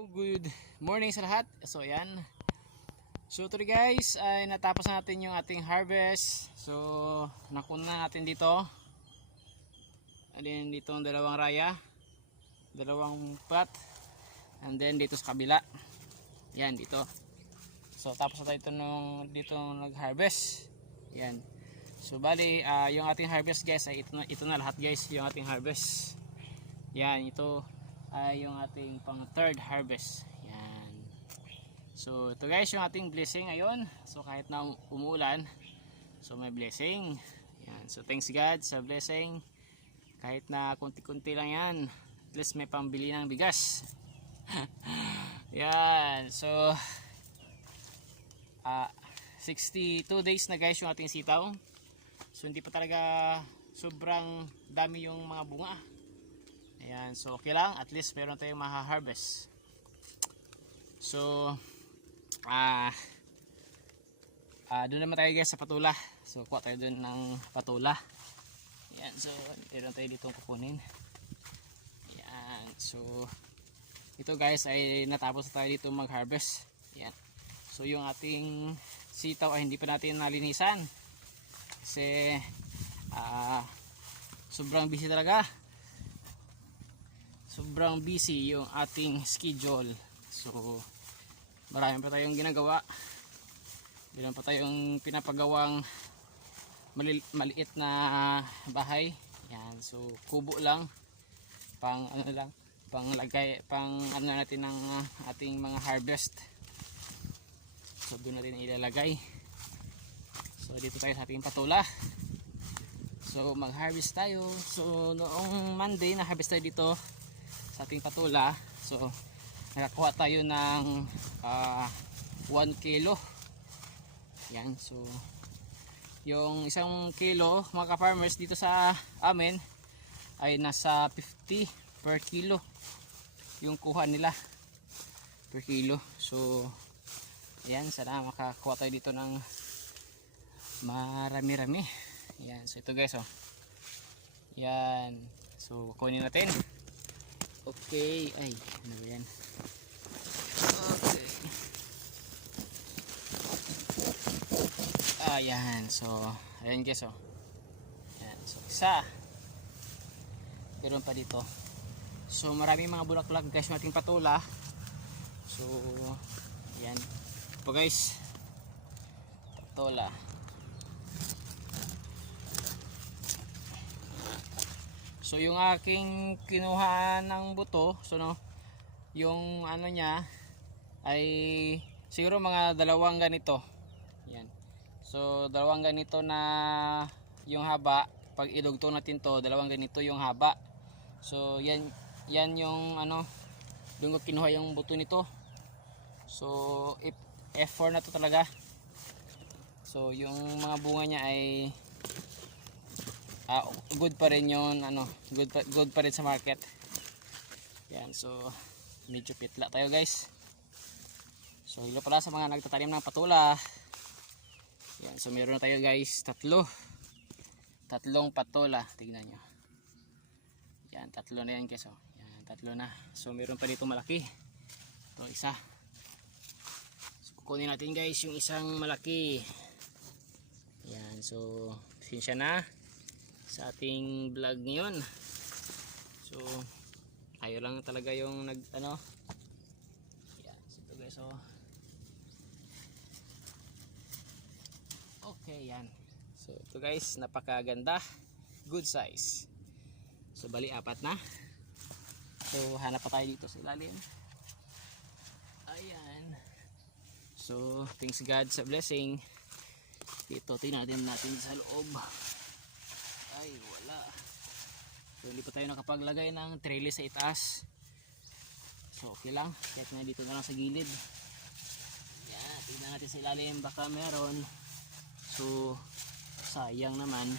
So good morning sa lahat. So ayan. So today guys ay natapos natin yung ating harvest. So nakuna natin dito. And dito ang dalawang raya, dalawang pot, and then dito sa kabila. Yan dito. So tapos na tayo dito nag-harvest. Yan. So bali yung ating harvest guys ay ito na lahat guys, yung ating harvest. Yan, ito ay yung ating pang third harvest. Yan. So ito guys yung ating blessing ngayon. So kahit na umuulan, so may blessing. Yan. So thanks God sa blessing. Kahit na kunti-kunti lang yan, at least may pambili ng bigas. Yan. So 62 days na guys yung ating sitaw. So hindi pa talaga sobrang dami yung mga bunga. Ayan, so okay lang, at least meron tayong maha-harvest. So doon naman tayo guys sa patula. So kuha tayo doon ng patula. Ayan, so meron tayo dito kukunin. Ayan, so ito guys ay natapos na tayo dito mag-harvest. Ayan. So yung ating sitaw ay hindi pa natin nalinisan. Kasi sobrang busy talaga. Sobrang busy yung ating schedule. So marami pa tayong ginagawa. Meron pa tayong pinapagawang maliit na bahay. Yan, so kubo lang. Pang ano lang, pang lagay, pang ano natin ng ating mga harvest. So doon natin ilalagay. So dito tayo sa ating patula. So mag-harvest tayo. So noong Monday na harvest tayo dito sa ating patula. So nakakuha tayo ng 1 kilo. Yan, so yung isang kilo mga ka-farmers dito sa amin ay nasa 50 per kilo yung kuha nila per kilo. So ayan, sana makakuha tayo dito ng marami-rami. Yan, so ito guys, oh. Yan, so kunin natin. Okay, ay, ano ba yan? Okay. Ayan, so, ayan guys, oh. Ayan, so, isa. Meron pa dito. So, maraming mga bulaklak guys ng ating patula. So, ayan. Ito guys, patula. So yung aking kinuha ng buto, so no, yung ano niya ay siguro mga dalawang ganito. Yan. So dalawang ganito na yung haba. Pag ilugtong natin to, dalawang ganito yung haba. So yan yung ano, doon ko kinuha yung buto nito. So F4 na to talaga. So yung mga bunga niya ay good pa rin yung ano, good pa rin sa market. Yan, so medyo pitla tayo guys. So hilo pala sa mga nagtatanim ng patula. Yan, so meron na tayo guys tatlong patula, tingnan nyo. Yan, tatlo na yan guys, oh. Yan, tatlo na. So meron pa dito malaki. Ito isa. So kukunin natin guys yung isang malaki. Yan, so sinsya na sa ating vlog ngayon. So tayo lang talaga yung nag ano. Yan, so ito guys, so okay, yan. So ito guys, napakaganda, good size. So bali apat na. So hanap pa tayo dito sa ilalim. Ayan. So thanks God sa blessing. Dito tingnan natin sa loob. Ay wala. So hindi pa tayo nakapaglagay ng trellis sa itaas. So okay lang, kahit na dito na lang sa gilid. Yan, tingnan natin sa ilalim, baka meron. So sayang naman.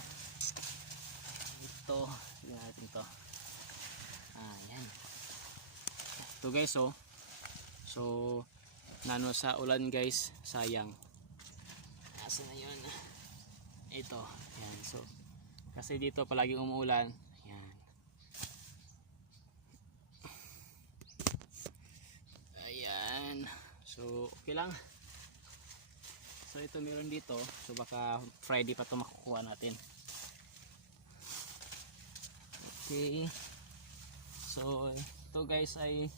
Ito, tingnan natin to. Ayan. Ito guys, oh. So nano sa ulan guys, sayang. Asa na yun? Ito, yan. So kasi dito palaging umuulan. Yan. okay lang. So ito meron dito, so baka Friday pa ito makukuha natin. Okay, so ito guys ay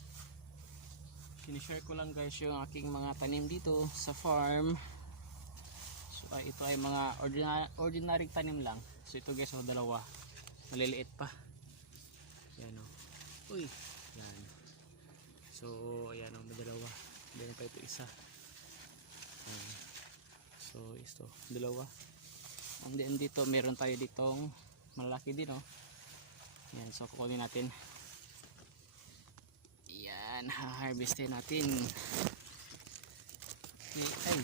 sinishare ko lang guys yung aking mga tanim dito sa farm. So ito ay mga ordinary tanim lang. So ito guys, dalawa, maliliit pa. Ayan o, uy, yan. So ayan o, dalawa, ganyan pa ito isa. Ayan. So ito, dalawa. And then dito meron tayo ditong malaki din o. Yan, so kukunin natin. Yan, ha-harvestin natin. Okay, ay.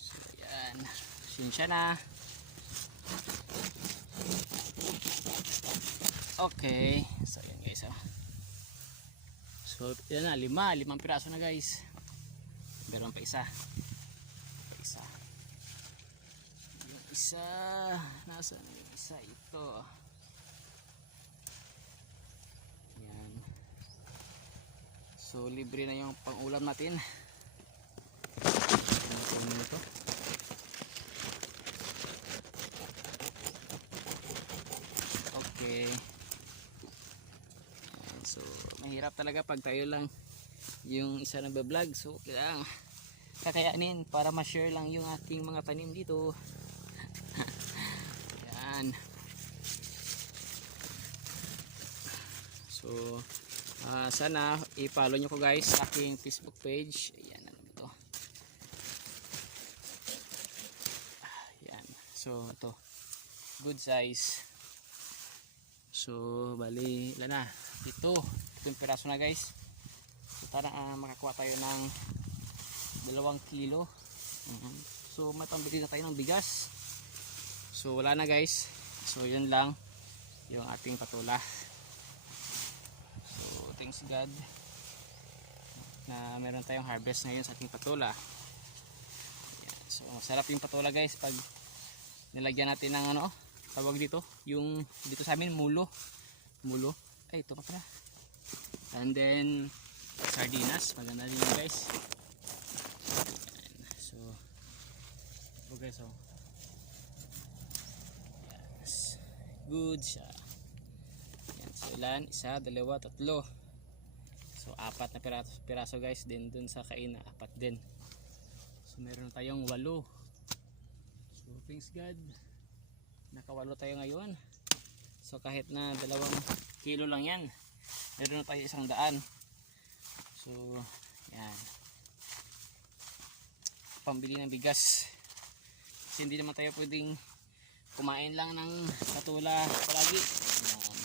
So yan, sinsya na. Okay, so yan guys oh. So yan na, limang piraso na guys. Meron pa isa. Yung isa, nasa na yung isa? Ito. Yan. So libre na yung pang-ulam natin. Ito. Okay. Yan. So mahirap talaga pag tayo lang yung isa nagbablog. So kailangan kakayanin para ma-share lang yung ating mga tanim dito. Yan. So sana i-follow nyo ko guys sa aking Facebook page. Ayan, ano ba to? Ayan. So ito, good size. So bali ilan na? Ito yung piraso na guys. So para makakuha tayo ng 2 kilo. So may pambili na tayo ng bigas. So wala na guys. So yun lang yung ating patula. So thanks God na meron tayong harvest ngayon sa ating patula. Ayan. So masarap yung patula guys pag nilagyan natin ng ano, tawag dito, yung dito sa amin mulo. Ay ito pa pala. And then sardinas, maganda din yun guys. So okay, so yes, good siya. Yan, so ilan? Isa, dalawa, tatlo. So 4 na piraso guys. Then dun sa kain na 4 din. So meron tayong 8. So thanks God, nakawalo tayo ngayon. So kahit na 2 kilo lang yan, meron na tayo 100. So yan, pambili ng bigas. Kasi hindi naman tayo pwedeng kumain lang ng patula palagi. Yan.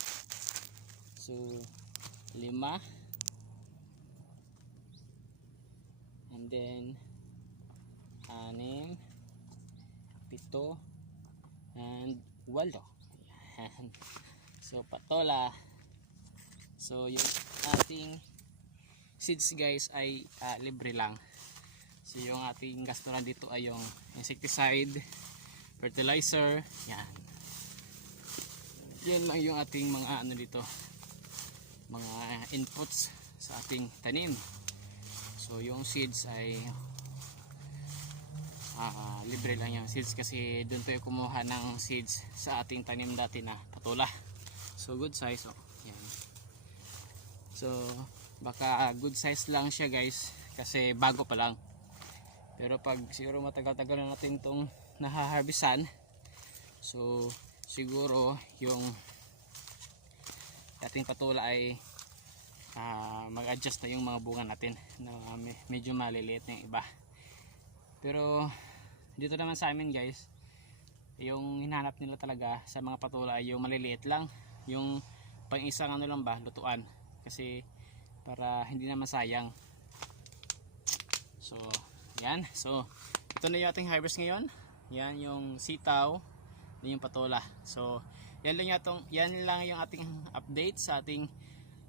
So 5, and then 6, 7, and 8. Yan. So patola. So yung ating seeds guys ay libre lang. So yung ating gasturan dito ay yung insecticide, fertilizer, yan. Yan lang yung ating mga ano dito, mga inputs sa ating tanim. So yung seeds ay libre lang yung seeds kasi doon tayo kumuha ng seeds sa ating tanim dati na patula. So good size oh. Yan. So baka good size lang siya guys kasi bago pa lang. Pero pag siguro matagal-tagal na natin itong nahaharvestan, so siguro yung ating patula ay mag-adjust na yung mga bunga natin na medyo maliliit na yung iba. Pero dito naman sa amin guys, yung hinahanap nila talaga sa mga patula ay yung maliliit lang, yung pang isang ano lang ba, lutuan, kasi para hindi na masayang. So yan, so ito na yung ating harvest ngayon. Yan yung sitaw, yan yung patula. So yan lang yung ating update sa ating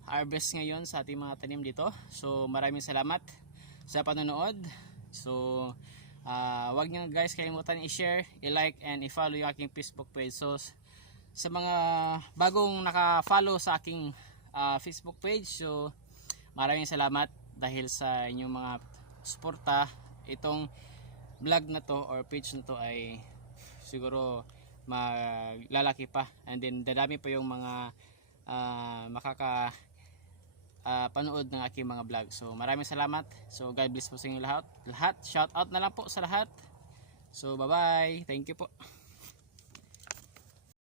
harvest ngayon sa ating mga tanim dito. So maraming salamat sa panonood. So wag niyo guys kalimutan i-share, i-like and i-follow yung aking Facebook page. So sa mga bagong naka-follow sa aking Facebook page, so maraming salamat dahil sa inyong mga suporta, itong vlog na to or page na to ay siguro maglalaki pa, and then dadami pa yung mga makaka panood ng aking mga vlog. So maraming salamat. So God bless po sa inyo lahat. Shout out na lang po sa lahat. So bye bye. Thank you po.